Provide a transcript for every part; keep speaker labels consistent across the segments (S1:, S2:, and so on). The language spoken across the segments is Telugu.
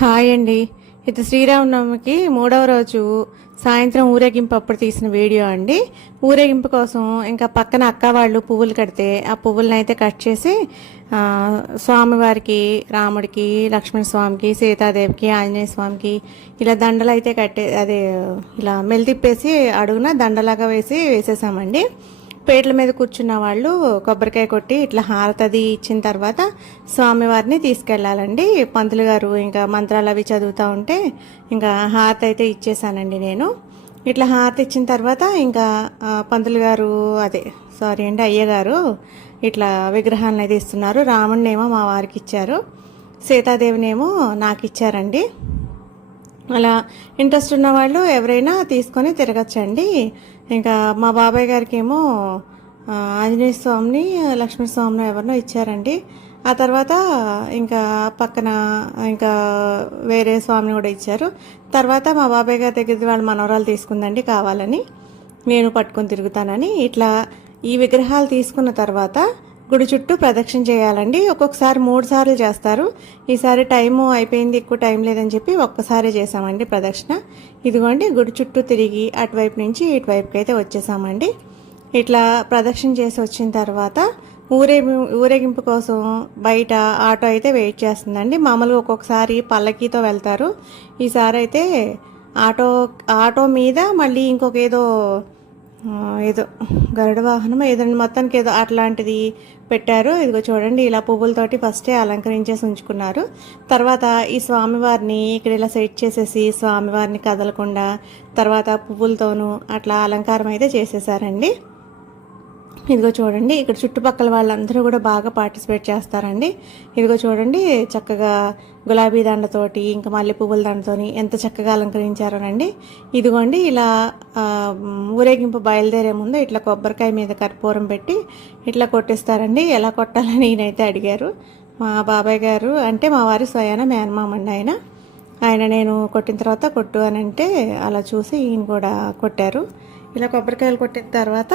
S1: హాయ్ అండి. ఇది శ్రీరామనవమికి మూడవ రోజు సాయంత్రం ఊరేగింపు అప్పుడు తీసిన వీడియో అండి. ఊరేగింపు కోసం ఇంకా పక్కన అక్క వాళ్ళు పువ్వులు కడితే ఆ పువ్వులను అయితే కట్ చేసి స్వామివారికి రాముడికి లక్ష్మణ స్వామికి సీతాదేవికి ఆంజనేయ స్వామికి ఇలా దండలు అయితే కట్టే అదే ఇలా మెల్తిప్పేసి అడుగున దండలాగా వేసి వేసేసామండి. పేట్ల మీద కూర్చున్న వాళ్ళు కొబ్బరికాయ కొట్టి ఇట్లా హారతది ఇచ్చిన తర్వాత స్వామివారిని తీసుకెళ్ళాలండి పంతులు గారు ఇంకా మంత్రాలు అవి చదువుతూ ఉంటే ఇంకా హారతి అయితే ఇచ్చేసానండి నేను. ఇట్లా హారతి ఇచ్చిన తర్వాత ఇంకా పంతులు గారు అదే సారీ అండి అయ్యగారు ఇట్లా విగ్రహాలను అయితే ఇస్తున్నారు. రాముడినేమో మా వారికి ఇచ్చారు. సీతాదేవినేమో నాకు ఇచ్చారండి. అలా ఇంట్రెస్ట్ ఉన్న వాళ్ళు ఎవరైనా తీసుకొని తిరగచ్చండి. ఇంకా మా బాబాయ్ గారికి ఏమో ఆంజనేయ స్వామిని లక్ష్మీ స్వామిని ఎవరినో ఇచ్చారండి. ఆ తర్వాత ఇంకా పక్కన ఇంకా వేరే స్వామిని కూడా ఇచ్చారు. తర్వాత మా బాబాయ్ గారి దగ్గర వాళ్ళ మనవరాలు తీసుకుందండి కావాలని. నేను పట్టుకొని తిరుగుతానని. ఇట్లా ఈ విగ్రహాలు తీసుకున్న తర్వాత గుడి చుట్టూ ప్రదక్షిణ చేయాలండి. ఒక్కొక్కసారి మూడు సార్లు చేస్తారు. ఈసారి టైము అయిపోయింది ఎక్కువ టైం లేదని చెప్పి ఒక్కసారి చేసామండి ప్రదక్షిణ. ఇదిగోండి గుడి చుట్టూ తిరిగి అటువైపు నుంచి ఇటువైపుకి అయితే వచ్చేసామండి. ఇట్లా ప్రదక్షిణ చేసి వచ్చిన తర్వాత ఊరే ఊరేగింపు కోసం బయట ఆటో అయితే వెయిట్ చేస్తుందండి. మామూలుగా ఒక్కొక్కసారి పల్లకీతో వెళ్తారు. ఈసారి అయితే ఆటో ఆటో మీద మళ్ళీ ఇంకొక ఏదో ఏదో గరుడ వాహనం ఏదండి మొత్తానికి ఏదో అట్లాంటిది పెట్టారు. ఇదిగో చూడండి ఇలా పువ్వులతోటి ఫస్టే అలంకరించేసి ఉంచుకున్నారు. తర్వాత ఈ స్వామివారిని ఇక్కడ ఇలా సెట్ చేసేసి స్వామివారిని కదలకుండా తర్వాత పువ్వులతోనూ అట్లా అలంకారం అయితే చేసేసారండి. ఇదిగో చూడండి ఇక్కడ చుట్టుపక్కల వాళ్ళందరూ కూడా బాగా పార్టిసిపేట్ చేస్తారండి. ఇదిగో చూడండి చక్కగా గులాబీ దండతోటి ఇంకా మల్లె పువ్వుల దండతోని ఎంత చక్కగా అలంకరించారోనండి. ఇదిగోండి ఇలా ఊరేగింపు బయలుదేరే ముందు ఇట్లా కొబ్బరికాయ మీద కర్పూరం పెట్టి ఇట్లా కొట్టిస్తారండి. ఎలా కొట్టాలని ఈయనైతే అడిగారు. మా బాబాయ్ గారు అంటే మా వారి స్వయాన మేనమామండి ఆయన. ఆయన నేను కొట్టిన తర్వాత కొట్టు అని అంటే అలా చూసి ఈయన కూడా కొట్టారు. ఇలా కొబ్బరికాయలు కొట్టిన తర్వాత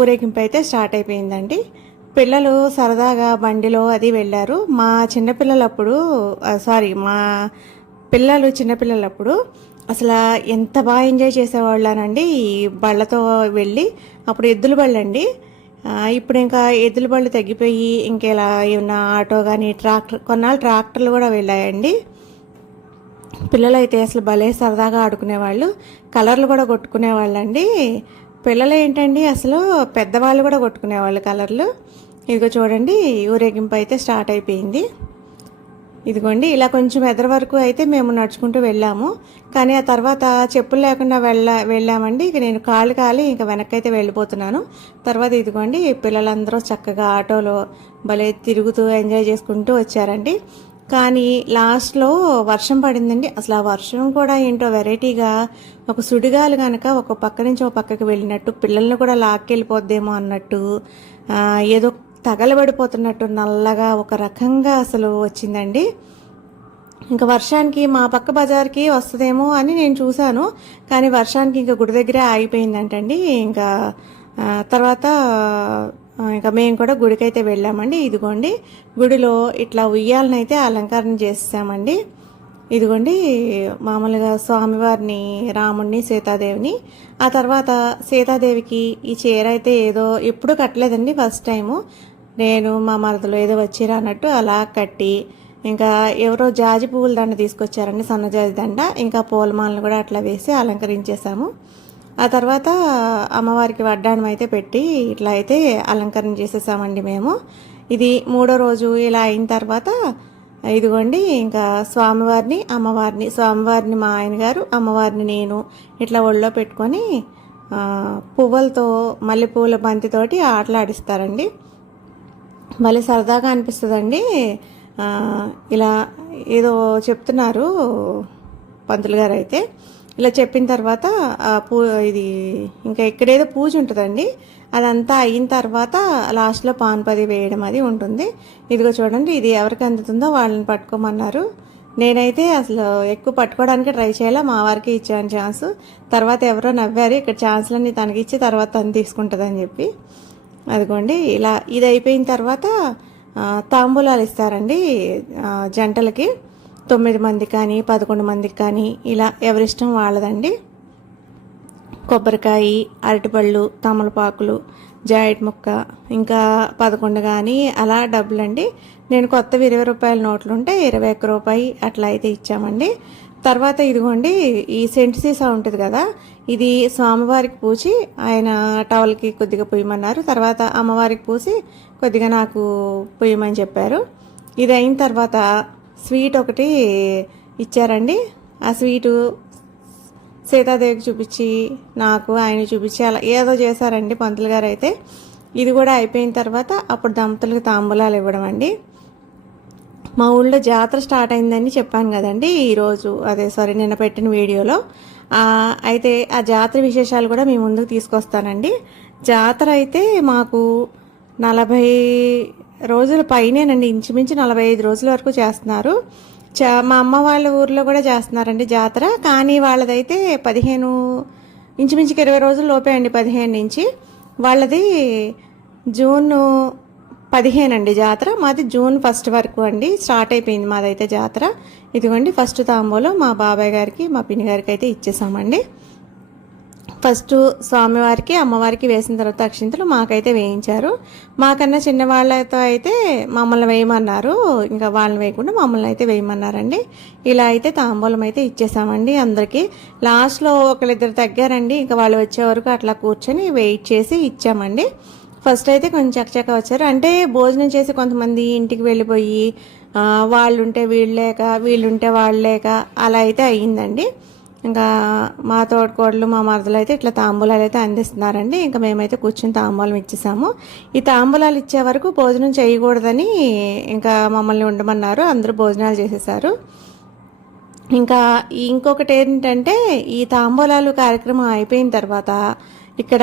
S1: ఊరేగింపు అయితే స్టార్ట్ అయిపోయిందండి. పిల్లలు సరదాగా బండిలో అది వెళ్ళారు. మా చిన్నపిల్లలప్పుడు సారీ మా పిల్లలు చిన్నపిల్లలప్పుడు అసలు ఎంత బాగా ఎంజాయ్ చేసేవాళ్ళనండి. ఈ బళ్ళతో వెళ్ళి అప్పుడు ఎద్దుల బళ్ళండి. అండి ఇప్పుడు ఇంకా ఎద్దుల బళ్ళు తగ్గిపోయి ఇంకెలా ఏమన్నా ఆటో కానీ ట్రాక్టర్ కొన్నాళ్ళు ట్రాక్టర్లు కూడా వెళ్ళాయండి. పిల్లలైతే అసలు భలే సరదాగా ఆడుకునేవాళ్ళు. కలర్లు కూడా కొట్టుకునేవాళ్ళండి. పిల్లలు ఏంటండి అసలు పెద్దవాళ్ళు కూడా కొట్టుకునేవాళ్ళు కలర్లు. ఇదిగో చూడండి ఊరేగింపు అయితే స్టార్ట్ అయిపోయింది. ఇదిగోండి ఇలా కొంచెం ఎదర వరకు అయితే మేము నడుచుకుంటూ వెళ్ళాము. కానీ ఆ తర్వాత చెప్పులు లేకుండా వెళ్ళ వెళ్ళామండి. ఇక నేను కాళ్ళు కాలి ఇంకా వెనక్కి అయితే వెళ్ళిపోతున్నాను. తర్వాత ఇదిగోండి పిల్లలందరూ చక్కగా ఆటోలో భలే తిరుగుతూ ఎంజాయ్ చేసుకుంటూ వచ్చారండి. కానీ లాస్ట్లో వర్షం పడిందండి. అసలు ఆ వర్షం కూడా ఏంటో వెరైటీగా ఒక సుడిగాలు కనుక ఒక పక్క నుంచి ఒక పక్కకి వెళ్ళినట్టు పిల్లల్ని కూడా లాక్కెళ్ళిపోద్దేమో అన్నట్టు ఏదో తగలబడిపోతున్నట్టు నల్లగా ఒక రకంగా అసలు వచ్చిందండి. ఇంకా వర్షానికి మా పక్క బజార్కి వస్తుందేమో అని నేను చూశాను. కానీ వర్షానికి ఇంకా గుడి దగ్గరే ఆగిపోయిందంటండి. ఇంకా తర్వాత ఇంకా మేము కూడా గుడికైతే వెళ్ళామండి. ఇదిగోండి గుడిలో ఇట్లా ఉయ్యాలనైతే అలంకరణ చేసామండి ఇదిగోండి మామూలుగా స్వామివారిని రాముడిని సీతాదేవిని. ఆ తర్వాత సీతాదేవికి ఈ చీర అయితే ఏదో ఎప్పుడు కట్టలేదండి ఫస్ట్ టైము. నేను మా మరదలు ఏదో వచ్చిరా అన్నట్టు అలా కట్టి ఇంకా ఎవరో జాజి పువ్వుల దండ తీసుకొచ్చారండి సన్నజాజి దండ. ఇంకా పూలమాలను కూడా అట్లా వేసి అలంకరించేసాము. ఆ తర్వాత అమ్మవారికి వడ్డాణం అయితే పెట్టి ఇట్లా అయితే అలంకరణ చేసేసామండి మేము. ఇది మూడో రోజు ఇలా అయిన తర్వాత ఇదిగోండి ఇంకా స్వామివారిని అమ్మవారిని స్వామివారిని మా ఆయన గారు అమ్మవారిని నేను ఇట్లా ఒళ్ళో పెట్టుకొని పువ్వులతో మల్లెపూల బంతితోటి ఆటలాడిస్తారండి. మళ్ళీ సరదాగా అనిపిస్తుందండి. ఇలా ఏదో చెప్తున్నారు పంతులు గారు అయితే. ఇలా చెప్పిన తర్వాత పూ ఇది ఇంకా ఎక్కడేదో పూజ ఉంటుందండి. అదంతా అయిన తర్వాత లాస్ట్లో పాన్పది వేయడం అది ఉంటుంది. ఇదిగో చూడండి ఇది ఎవరికి అందుతుందో వాళ్ళని పట్టుకోమన్నారు. నేనైతే అసలు ఎక్కువ పట్టుకోవడానికి ట్రై చేయాలా మా వారికి ఇచ్చాను ఛాన్స్. తర్వాత ఎవరో నవ్వారు ఇక్కడ ఛాన్స్లన్నీ తనకి ఇచ్చి తర్వాత తను తీసుకుంటుందని చెప్పి. అదిగోండి ఇలా ఇది అయిపోయిన తర్వాత తాంబూలాలు ఇస్తారండి జంటలకి. తొమ్మిది మంది కానీ పదకొండు మందికి కానీ ఇలా ఎవరిష్టం వాళ్ళదండి. కొబ్బరికాయ అరటిపళ్ళు తమలపాకులు జాయిట్ ముక్క ఇంకా పదకొండు కానీ అలా డబ్బులు అండి నేను కొత్తవి ఇరవై రూపాయల నోట్లు ఉంటే ఇరవై ఒక్క రూపాయి అట్లా అయితే ఇచ్చామండి. తర్వాత ఇదిగోండి ఈ సెంట్ సీసా ఉంటుంది కదా ఇది స్వామివారికి పూచి ఆయన టవల్కి కొద్దిగా పొయ్యమన్నారు. తర్వాత అమ్మవారికి పూసి కొద్దిగా నాకు పొయ్యమని చెప్పారు. ఇది అయిన తర్వాత స్వీట్ ఒకటి ఇచ్చారండి. ఆ స్వీటు సీతాదేవికి చూపించి నాకు ఆయన చూపించి అలా ఏదో చేశారండి పంతులు గారు అయితే. ఇది కూడా అయిపోయిన తర్వాత అప్పుడు దంపతులకు తాంబూలాలు ఇవ్వడం అండి. మా ఊళ్ళో జాతర స్టార్ట్ అయిందని చెప్పాను కదండి ఈరోజు. అదే సారీ నిన్న పెట్టిన వీడియోలో. అయితే ఆ జాతర విశేషాలు కూడా మీ ముందుకు తీసుకొస్తానండి. జాతర అయితే మాకు నలభై రోజుల పైనేనండి. ఇంచుమించు నలభై ఐదు రోజుల వరకు చేస్తున్నారు. చా మా అమ్మ వాళ్ళ ఊర్లో కూడా చేస్తున్నారండి జాతర. కానీ వాళ్ళదైతే పదిహేను ఇంచుమించుకి ఇరవై రోజుల లోపే అండి పదిహేను నుంచి. వాళ్ళది జూన్ పదిహేను అండి జాతర. మాది జూన్ ఫస్ట్ వరకు అండి. స్టార్ట్ అయిపోయింది మాదైతే జాతర. ఇదిగోండి ఫస్ట్ తాంబూలో మా బాబాయ్ గారికి మా పిన్ని గారికి అయితే ఇచ్చేసామండి. ఫస్ట్ స్వామివారికి అమ్మవారికి వేసిన తర్వాత అక్షింతలు మాకైతే వేయించారు. మాకన్నా చిన్నవాళ్ళతో అయితే మమ్మల్ని వేయమన్నారు. ఇంకా వాళ్ళని వేయకుండా మమ్మల్ని అయితే వేయమన్నారండి. ఇలా అయితే తాంబూలం అయితే ఇచ్చేసామండి అందరికీ. లాస్ట్లో ఒకరిద్దరు తగ్గారండి. ఇంకా వాళ్ళు వచ్చే వరకు అట్లా కూర్చొని వెయిట్ చేసి ఇచ్చామండి. ఫస్ట్ అయితే కొంచెం చక్కచక్క వచ్చారు. అంటే భోజనం చేసి కొంతమంది ఇంటికి వెళ్ళిపోయి వాళ్ళుంటే వీళ్ళు లేక వీళ్ళుంటే వాళ్ళు లేక అలా అయితే అయ్యిందండి. ఇంకా మా తోటకోడలు మా మరదలు అయితే ఇట్లా తాంబూలాలు అయితే అందిస్తున్నారండి. ఇంకా మేమైతే కూర్చుని తాంబూలం ఇచ్చేసాము. ఈ తాంబూలాలు ఇచ్చే వరకు భోజనం చేయకూడదని ఇంకా మమ్మల్ని ఉండమన్నారు. అందరూ భోజనాలు చేసేసారు. ఇంకా ఇంకొకటి ఏంటంటే ఈ తాంబూలాలు కార్యక్రమం అయిపోయిన తర్వాత ఇక్కడ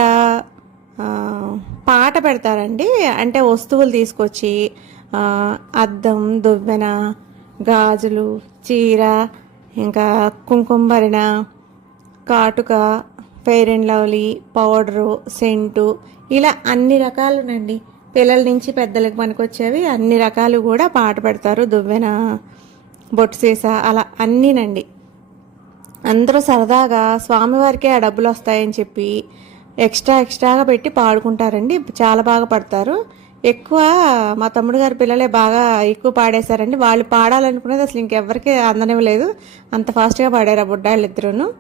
S1: పాట పెడతారండి. అంటే వస్తువులు తీసుకొచ్చి అద్దం దువ్వెన గాజులు చీర ఇంకా కుంకుమభరణ కాటుక fair and lovely powder scent ఇలా అన్ని రకాలునండి. పిల్లల నుంచి పెద్దలకు పనికొచ్చేవి అన్ని రకాలు కూడా పాట పెడతారు దువ్వెన బొట్టు సీసా అలా అన్నీనండి. అందరూ సరదాగా స్వామివారికే ఆ డబ్బులు వస్తాయని చెప్పి ఎక్స్ట్రా ఎక్స్ట్రాగా పెట్టి పాడుకుంటారండి. చాలా బాగా పడతారు. ఎక్కువ మా తమ్ముడు గారి పిల్లలే బాగా ఎక్కువ పాడేశారండి. వాళ్ళు పాడాలనుకునేది అసలు ఇంకెవ్వరికి అందనివ్వలేదు. అంత ఫాస్ట్గా పాడారు ఆ బుడ్డాళ్ళు ఇద్దరును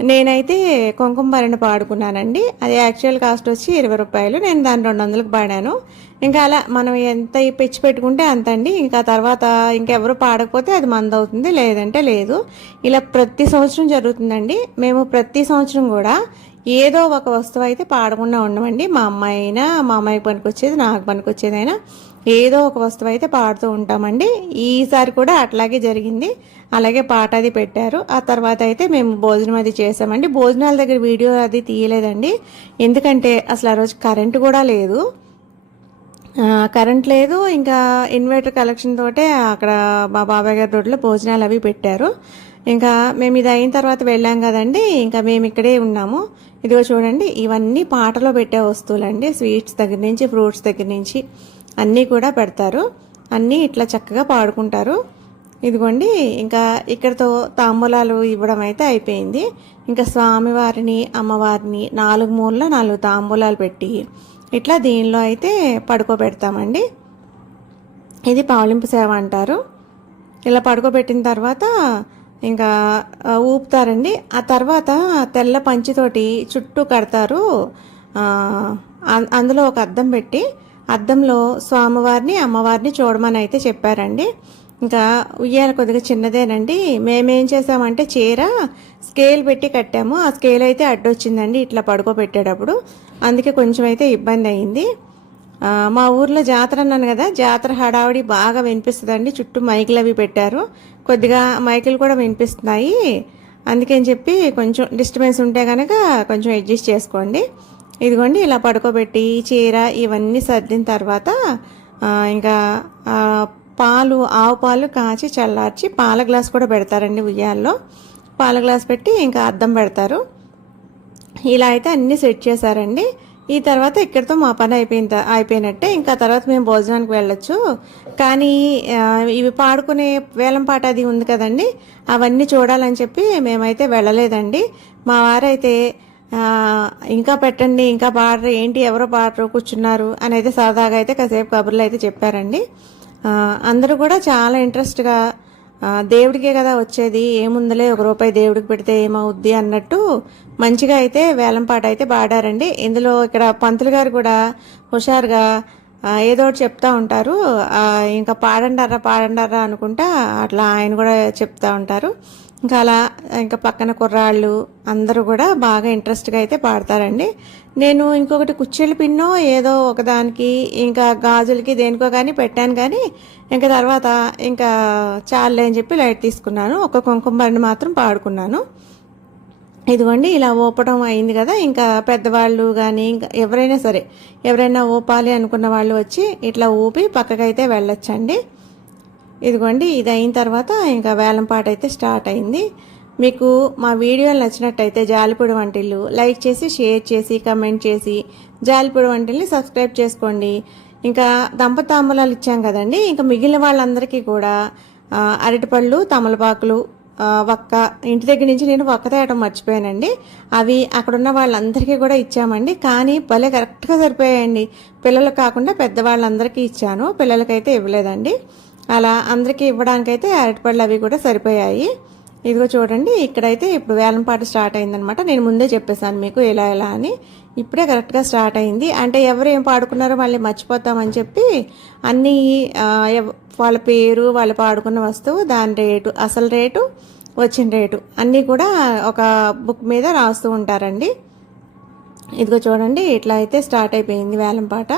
S1: నేనైతే కుంకుమ భరణ పాడుకున్నానండి. అది యాక్చువల్ కాస్ట్ వచ్చి ఇరవై రూపాయలు. నేను దాన్ని రెండు వందలకు పాడాను. ఇంకా అలా మనం ఎంత పిచ్చి పెట్టుకుంటే అంత అండి. ఇంకా తర్వాత ఇంకెవరు పాడకపోతే అది మంద అవుతుంది లేదంటే లేదు. ఇలా ప్రతి సంవత్సరం జరుగుతుందండి. మేము ప్రతి సంవత్సరం కూడా ఏదో ఒక వస్తువు అయితే పాడకుండా ఉండమండి. మా అమ్మాయి అయినా మా అమ్మాయికి పనికొచ్చేది నాకు పనికొచ్చేదైనా ఏదో ఒక వస్తువు అయితే పాడుతూ ఉంటామండి. ఈసారి కూడా అట్లాగే జరిగింది. అలాగే పాట అది పెట్టారు. ఆ తర్వాత అయితే మేము భోజనం అది చేసామండి. భోజనాల దగ్గర వీడియో అది తీయలేదండి. ఎందుకంటే అసలు ఆ రోజు కరెంటు కూడా లేదు. కరెంట్ లేదు. ఇంకా ఇన్వర్టర్ కలెక్షన్ తోటే అక్కడ మా బాబాయ్ గారి రోడ్లో భోజనాలు అవి పెట్టారు. ఇంకా మేము ఇది అయిన తర్వాత వెళ్ళాం కదండి. ఇంకా మేము ఇక్కడే ఉన్నాము. ఇదిగో చూడండి ఇవన్నీ పాటలో పెట్టే వస్తువులండి. స్వీట్స్ దగ్గర నుంచి ఫ్రూట్స్ దగ్గర నుంచి అన్నీ కూడా పెడతారు. అన్నీ ఇట్లా చక్కగా పాడుకుంటారు. ఇదిగోండి ఇంకా ఇక్కడతో తాంబూలాలు ఇవ్వడం అయితే అయిపోయింది. ఇంకా స్వామివారిని అమ్మవారిని నాలుగు మూలలో నాలుగు తాంబూలాలు పెట్టి ఇట్లా దీనిలో అయితే పడుకోబెడతామండి. ఇది పావులింపు సేవ అంటారు. ఇలా పడుకోబెట్టిన తర్వాత ఇంకా ఊపుతారండి. ఆ తర్వాత తెల్ల పంచితోటి చుట్టూ కడతారు. అందులో ఒక అద్దం పెట్టి అద్దంలో స్వామివారిని అమ్మవారిని చూడమని అయితే చెప్పారండి. ఇంకా ఉయ్యాల కొద్దిగా చిన్నదేనండి. మేమేం చేసామంటే చీర స్కేల్ పెట్టి కట్టాము. ఆ స్కేల్ అయితే అడ్డొచ్చిందండి ఇట్లా పడుకోబెట్టేటప్పుడు. అందుకే కొంచెం అయితే ఇబ్బంది అయింది మా ఊర్లో జాతర అన్నాను కదా జాతర హడావిడి బాగా వినిపిస్తుందండి. చుట్టూ మైకులు అవి పెట్టారు. కొద్దిగా మైకులు కూడా వినిపిస్తున్నాయి. అందుకని చెప్పి కొంచెం డిస్టర్బెన్స్ ఉంటే కనుక కొంచెం అడ్జస్ట్ చేసుకోండి. ఇదిగోండి ఇలా పడుకోబెట్టి చీర ఇవన్నీ సర్దిన తర్వాత ఇంకా పాలు ఆవు పాలు కాచి చల్లార్చి పాల గ్లాస్ కూడా పెడతారండి ఉయ్యాల్లో. పాల గ్లాస్ పెట్టి ఇంకా అద్దం పెడతారు. ఇలా అయితే అన్నీ సెట్ చేశారండి. ఈ తర్వాత ఇక్కడితో మా పని అయిపోయిన అయిపోయినట్టే ఇంకా తర్వాత మేము భోజనానికి వెళ్ళొచ్చు. కానీ ఇవి పాడుకునే వేలం పాట అది ఉంది కదండి అవన్నీ చూడాలని చెప్పి మేమైతే వెళ్ళలేదండి. మా వారైతే ఇంకా పెట్టండి ఇంకా పాడరు ఏంటి ఎవరో పాడరు కూర్చున్నారు అని అయితే సరదాగా అయితే కాసేపు కబుర్లు అయితే చెప్పారండి. అందరూ కూడా చాలా ఇంట్రెస్ట్గా దేవుడికే కదా వచ్చేది ఏముందలే ఒక రూపాయి దేవుడికి పెడితే ఏమవుద్ది అన్నట్టు మంచిగా అయితే వేలంపాట అయితే పాడారండి. ఇందులో ఇక్కడ పంతులు గారు కూడా హుషారుగా ఏదో ఒకటి చెప్తా ఉంటారు. ఇంకా పాడండారా పాడండారా అనుకుంటా అట్లా ఆయన కూడా చెప్తా ఉంటారు. ఇంకా అలా ఇంకా పక్కన కుర్రాళ్ళు అందరూ కూడా బాగా ఇంట్రెస్ట్గా అయితే పాడతారండి. నేను ఇంకొకటి కుచ్చెళ్ళ పిన్నో ఏదో ఒకదానికి ఇంకా గాజులకి దేనికో కానీ పెట్టాను కానీ ఇంకా తర్వాత ఇంకా చాలే అని చెప్పి లైట్ తీసుకున్నాను. ఒక కుంకుమరిని మాత్రం పాడుకున్నాను. ఇదిగోండి ఇలా ఊపడం అయింది కదా. ఇంకా పెద్దవాళ్ళు కానీ ఇంకా ఎవరైనా సరే ఎవరైనా ఊపాలి అనుకున్న వాళ్ళు వచ్చి ఇట్లా ఊపి పక్కకైతే వెళ్ళొచ్చండి. ఇదిగోండి ఇది అయిన తర్వాత ఇంకా వేలంపాట అయితే స్టార్ట్ అయింది. మీకు మా వీడియోలు నచ్చినట్టయితే జాలిపొడి వంటిల్లు లైక్ చేసి షేర్ చేసి కమెంట్ చేసి జాలిపొడి వంటిల్ని సబ్స్క్రైబ్ చేసుకోండి. ఇంకా దంపతాంబూలాలు ఇచ్చాం కదండి ఇంకా మిగిలిన వాళ్ళందరికీ కూడా అరటిపళ్ళు తమలపాకులు ఒక్క వక్క ఇంటి దగ్గర నుంచి నేను వక్క తేయటం మర్చిపోయానండి. అవి అక్కడ ఉన్న వాళ్ళందరికీ కూడా ఇచ్చామండి. కానీ భలే కరెక్ట్గా సరిపోయాయండి. పిల్లలకు కాకుండా పెద్దవాళ్ళందరికీ ఇచ్చాను. పిల్లలకైతే ఇవ్వలేదండి. అలా అందరికీ ఇవ్వడానికైతే అరటిపళ్ళు అవి కూడా సరిపోయాయి. ఇదిగో చూడండి ఇక్కడైతే ఇప్పుడు వేలంపాట స్టార్ట్ అయిందనమాట నేను ముందే చెప్పేశాను మీకు ఇలా ఎలా అని. ఇప్పుడే కరెక్ట్గా స్టార్ట్ అయింది. అంటే ఎవరు ఏం పాడుకున్నారో మళ్ళీ మర్చిపోతామని చెప్పి అన్నీ వాళ్ళ పేరు వాళ్ళు పాడుకున్న వస్తువు దాని రేటు అసలు రేటు వచ్చిన రేటు అన్నీ కూడా ఒక బుక్ మీద రాస్తూ ఉంటారండి. ఇదిగో చూడండి ఇట్లా అయితే స్టార్ట్ అయిపోయింది వేలంపాట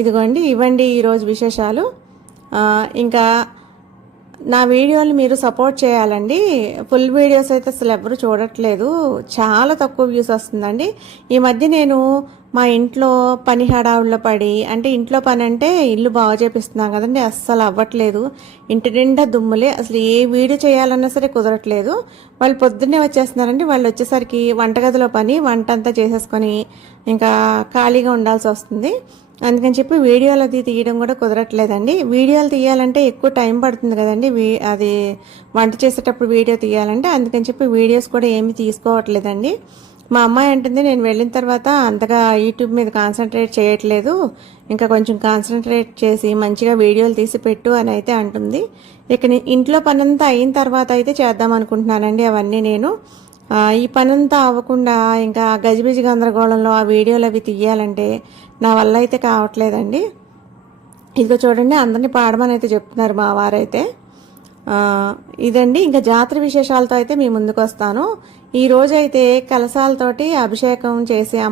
S1: ఇదిగోండి ఇవ్వండి ఈరోజు విశేషాలు. ఇంకా నా వీడియోలు మీరు సపోర్ట్ చేయాలండి. ఫుల్ వీడియోస్ అయితే అసలు ఎవరు చూడట్లేదు. చాలా తక్కువ వ్యూస్ వస్తుందండి. ఈ మధ్య నేను మా ఇంట్లో పని హడావుల్లో పడి అంటే ఇంట్లో పని అంటే ఇల్లు బాగు చేపిస్తున్నాం కదండి అస్సలు అవ్వట్లేదు. ఇంటి నిండా దుమ్ములే అసలు ఏ వీడియో చేయాలన్నా సరే కుదరట్లేదు. వాళ్ళు పొద్దున్నే వచ్చేస్తున్నారండి వాళ్ళు వచ్చేసరికి వంటగదిలో పని వంట అంతా చేసేసుకొని ఇంకా ఖాళీగా ఉండాల్సి వస్తుంది. అందుకని చెప్పి వీడియోలు అది తీయడం కూడా కుదరట్లేదండి. వీడియోలు తీయాలంటే ఎక్కువ టైం పడుతుంది కదండి వీ- అది వంట చేసేటప్పుడు వీడియో తీయాలంటే అందుకని చెప్పి వీడియోస్ కూడా ఏమీ తీసుకోవట్లేదండి. మా అమ్మాయి అంటుంది నేను వెళ్ళిన తర్వాత అంతగా యూట్యూబ్ మీద కాన్సన్ట్రేట్ చేయట్లేదు. ఇంకా కొంచెం కాన్సన్ట్రేట్ చేసి మంచిగా వీడియోలు తీసి పెట్టు అని అయితే అంటుంది. ఇక ఇంట్లో పనంతా అయిన తర్వాత అయితే చేద్దాం అనుకుంటున్నానండి అవన్నీ నేను. ఈ పనంతా అవ్వకుండా ఇంకా గజిబిజి గందరగోళంలో ఆ వీడియోలు అవి తీయాలంటే నా వల్ల అయితే కావట్లేదండి. ఇదిగో చూడండి అందరినీ పాడమని అయితే చెప్తున్నారు మా వారైతే. ఇదండి ఇంకా జాతర విశేషాలతో అయితే మీ ముందుకు వస్తాను ఈ రోజైతే కలశాలతోటి అభిషేకం చేసి